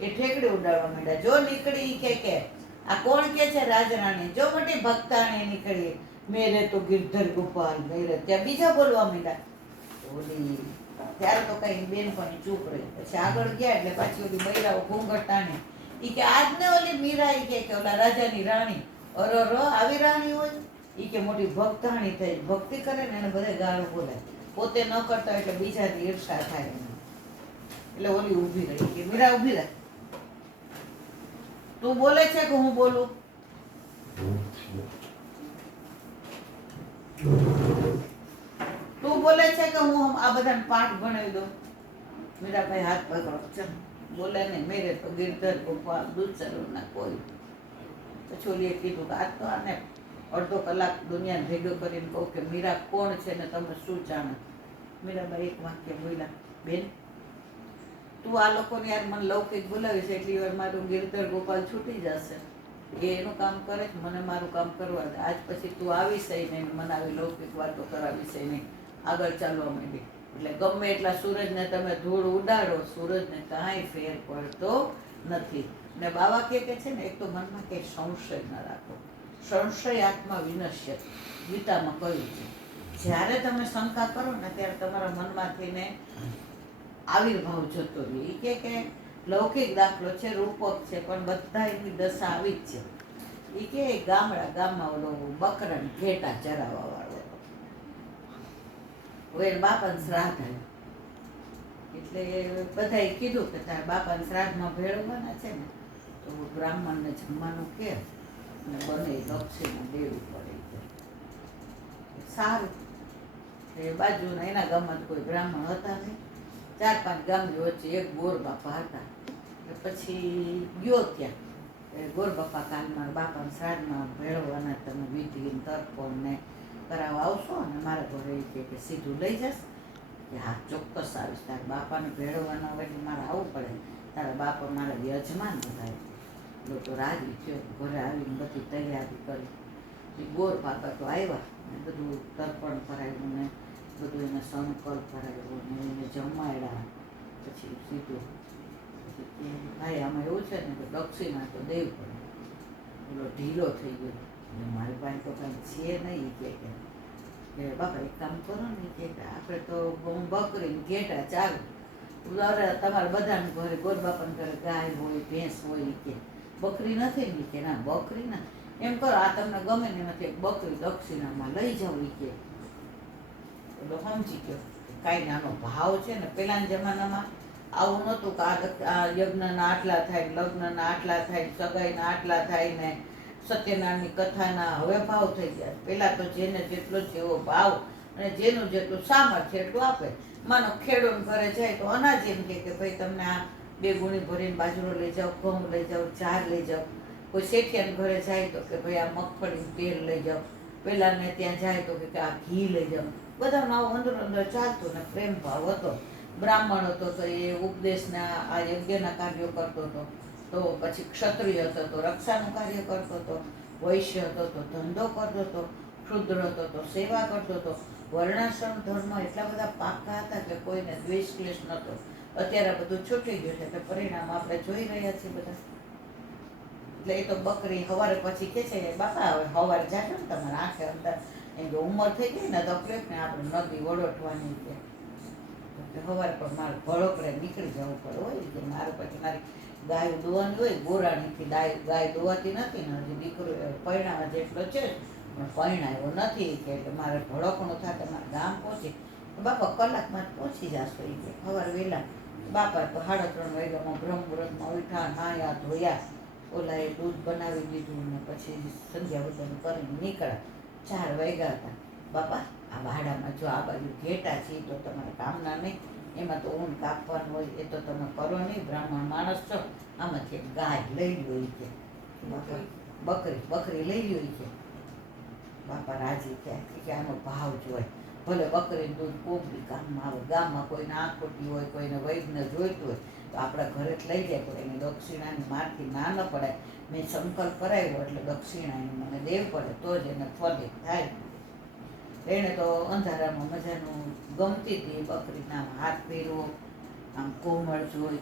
એ ઠેકડી ઉડાડવા માંડ્યા. જો નીકળી કે આ કોણ કે છે રાજરાણી, જો મોટી ભક્તાણી નીકળી, મેરે તો ગિરધર ગોપાલ મેરે. ત્યાં બીજા બોલવા માંડ્યા. ઓલી ત્યારે તો કઈ બેનપણી ચૂપ રહી. પછી આગળ ગયા એટલે પાછી ઓલી મહિલાઓ ઘૂંઘટ તાણી. ઈ કે આજ ને ઓલી મીરા ઈ કે ઓલા રાજાની રાણી, અરર આવી રાણી હોય. ઈ કે મોટી ભક્તાણી થઈ, ભક્તિ કરે ને એને બધે ગાળો બોલાય, પોતે ન કરતા એટલે બીજાથી ઈર્ષા થાય. એટલે ઓલી ઊભી રહી કે મીરા ઊભી રહે, તું બોલે છે કે હું બોલું? તું બોલે છે કે હું આ બધાને પાઠ ભણાવી દઉં? મીરાભાઈ હાથ પકડો, ચલ બોલે નહીં, મેરે તો ગિરધર ગોપાલ દૂધસરો ના કોઈ. પછી ઓલીએ કીધું કે આજ તો આને અડધો કલાક દુનિયા ભેગો કરીને કહું કે મીરા કોણ છે ને તમે શું જાણો. મીરાબાઈ એક વાક્ય બોલ્યા, બેન તું આ લોકોને યાર મને લૌકિક બોલાવીશ એટલી વાર મારું ગિરધર ગોપાલ છૂટી જશે. એ એનું કામ કરે છે, મને મારું કામ કરવા દે. આજ પછી તું આવીશ નહીં, મને આવી લૌકિક વાતો કરાવીશ નહીં. આગળ ચાલવા માંડી. એટલે ગમે એટલા સૂરજને તમે ધૂળ ઉડાડો, સૂરજને કાંઈ ફેર પડતો નથી. ને બાબા કે છે ને, એક તો મનમાં કંઈ સંશય ન રાખો, સંશય આત્મા વિનશ્ય, ગીતામાં કહ્યું છે. જ્યારે તમે શંકા કરો ને ત્યારે તમારા મનમાંથી ને આવિર્ભાવ જતો રહે. એ કે લૌકિક દાખલો છે, રૂપક છે, પણ બધા એની દશા આવી જ છે. એ કે ગામમાં ઓલો બકરા ઘેટા ચરાવવા વાળો હતો. હવે બાપાને શ્રાદ્ધ આવ્યું એટલે બધાએ કીધું કે તારા બાપાને શ્રાદ્ધમાં ભેળવવાના છે ને તો બ્રાહ્મણને જમવાનું કે અને બને દક્ષિણા દેવી પડે. સારું. એ બાજુના એના ગામમાં કોઈ બ્રાહ્મણ હતા નહીં. 4-5 ગામની વચ્ચે એક ગોર બાપા હતા. પછી ગયો ત્યાં, ગોર બાપા કાલ મારા બાપાના શ્રાદ્ધમાં ભેળવવાના, તમે વિધિ તર્પણ ને કરાવવા આવશો અને મારા ઘરે કે સીધું લઈ જશ? કે હા ચોક્કસ આવીશ. તારા બાપાને ભેળવવાના હોય એટલે મારે આવવું પડે. તારા બાપા મારા યજમાન હતા. લોકો રાજી થયો, ઘરે આવીને બધી તૈયારી કરી. એ ગોર બાપા તો આવ્યા ને બધું તર્પણ કરાવ્યું ને બધું એને સંકલ્પ કરાવ્યો ને એને જમાડ્યા. પછી સીધું ભાઈ આમાં એવું છે ને કે દક્ષિણા તો દેવી પડે. પેલો ઢીલો થઈ ગયો. મારી પાસે તો કાંઈ છે નહીં. કે બાપા એક કામ કરો ને કે આપણે તો હું બકરી ઘેટા ચાલુ તમારે બધાને ઘરે ગોર બાપાને ઘરે ગાય હોય ભેંસ હોય. કે બકરી નથી ને? કે ના બકરી ના. એમ કરો આ તમને ગમે ને નથી બકરી દક્ષિણામાં લઈ જાવ. કે એટલે સમજી ગયો કાંઈ નાનો ભાવ છે ને. પેલાના જમાનામાં આવું નહોતું કે આ યજ્ઞના આટલા થાય, લગ્નના આટલા થાય, સગાઈના આટલા થાય ને સત્યનારાયણની કથાના હવે ભાવ થઈ ગયા. પેલા તો જેને જેટલો જેવો ભાવ અને જેનું જેટલું સામર્થ્ય એટલું આપે. માનો ખેડૂત ઘરે જાય તો અનાજ એમ કે ભાઈ તમને આ 2 ગુણી ભરીને બાજરો લઈ જાઓ, ઘઉં લઈ જાઓ, ચાર લઈ જાઓ. કોઈ શેઠિયાને ઘરે જાય તો કે ભાઈ આ મગફળીનું તેલ લઈ જાઓ. પેલાને ત્યાં જાય તો કે આ ઘી લઈ જાઓ. બધાનો આવો અંદર ચાલતું ને પ્રેમ ભાવ હતો. બ્રાહ્મણ હતો તો એ ઉપદેશના આ યજ્ઞના કાર્યો કરતો હતો. તો પછી ક્ષત્રિય હતો તો રક્ષાનું કાર્ય કરતો હતો. વૈશ્ય હતો તો ધંધો કરતો હતો. ક્ષુદ્ર હતો તો સેવા કરતો હતો. વર્ણાશ્રમ ધર્મ એટલા બધા પાકા હતા કે કોઈને દ્વેષ ક્લેશ નહોતો. અત્યારે બધું છૂટી ગયું છે એટલે પરિણામ આપણે જોઈ રહ્યા છીએ બધા. એટલે એ તો બકરી સવારે પછી કે છે બાપા હવે સવારે જાજો ને તમારે આંખે અંદર એમ કે ઉંમર થઈ ગઈ ને તકલીફ ને આપણે નદી વળોટવાની છે. સવારે પણ મારે ભળોકડે નીકળી જવું પડે હોય કે મારે પછી મારી ગાય દોવાની હોય. ગોરાણીથી ગાય દોવાતી નથી ને હજી દીકરો પરણાવા જેટલો છે પણ પરણાયો નથી કે એટલે મારે ભળકણું થાય મારે ગામ પહોંચી. બાપા કલાકમાં જ પહોંચી જશો. એ કે સવારે વહેલા. બાપા તો 3:30 વાગ્યામાં બ્રહ્મુહૂર્તમાં ઉઠ્યા, નાહ્યા ધોયા, ઓલાએ દૂધ બનાવી દીધું ને પછી સંધ્યા વદન કરીને નીકળ્યા. 4 વાગ્યા હતા. બાપા આ ભાડામાં જો આ બાજુ ઘેટા છે તો તમારે કામના નહીં, એમાં તો ઊન કાપવાનું હોય એ તો તમે કરો નહીં, બ્રાહ્મણ માણસ છો. આમાંથી એક ગાય લઈ લ્યો. કે બાપા બકરી લઈ લ્યો. કે બાપા રાજી થયા કે આનો ભાવ જોય. ભલે બકરીનું દૂધ કોબડી કામમાં આવે. ગામમાં કોઈને આંખોટી હોય, કોઈને વૈદ્યને જોઈતું હોય તો આપણા ઘરે જ લઈ જાય. પણ એની દક્ષિણાની મારથી ના ન પડાય. મેં સંકલ્પ કરાવ્યો એટલે દક્ષિણા એને મને દેવી પડે તો જ એને ફલિત થાય. એને તો અંધારામાં મજાનું ગમતી હતી બકરીના હાથ પહેરવો, આમ કોમળ જોઈ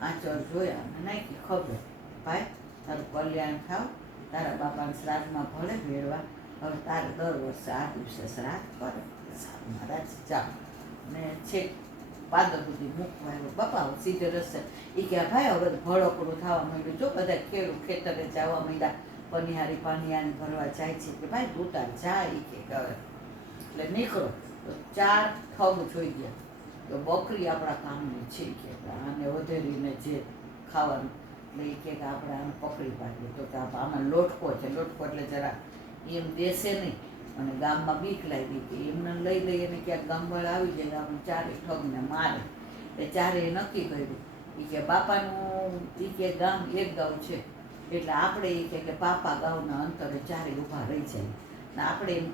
આંચળ જોયા અને નાખી ખબર, ભાઈ તારું કલ્યાણ થાવ, તારા બાપાને શ્રાદ્ધમાં ભલે ભેળવા, હવે તારે દર વર્ષે આ દિવસે શ્રાદ્ધ કરે. સારું મહારાજ જાઓ. ને છેક પાદર સુધી મૂકવા આવ્યો. બાપા સીધે રસ્તે એ કે ભાઈ હવે ભળકડું થવા માંડ્યું, જો બધા ખેતરે જવા માંડ્યા, પનિહારી પાનિયાની ભરવા જાય છે કે ભાઈ તું તાર જા. એ કે હવે એટલે નીકળો તો 4 ઠગ જોઈ ગયા તો બકરી આપણા કામની છે કે આને વધેરીને જે ખાવાનું, એટલે એ કે આપણે આને પકડી પાડીએ. તો કે આમાં લોટકો છે, લોટકો એટલે જરા એમ દેશે નહીં, અને ગામમાં બીક લાગી કે એમને લઈ લઈએ ને ક્યાંક ગામવાળા આવી જાય, આપણે 4 ઠગને મારે. એટલે 4એ નક્કી કર્યું એ કે બાપાનું એ કે ગામ એક ગામ છે, એટલે આપણે એ કે પાપા ગામના અંતરે 4 ઊભા રહી જાય ને આપણે એમ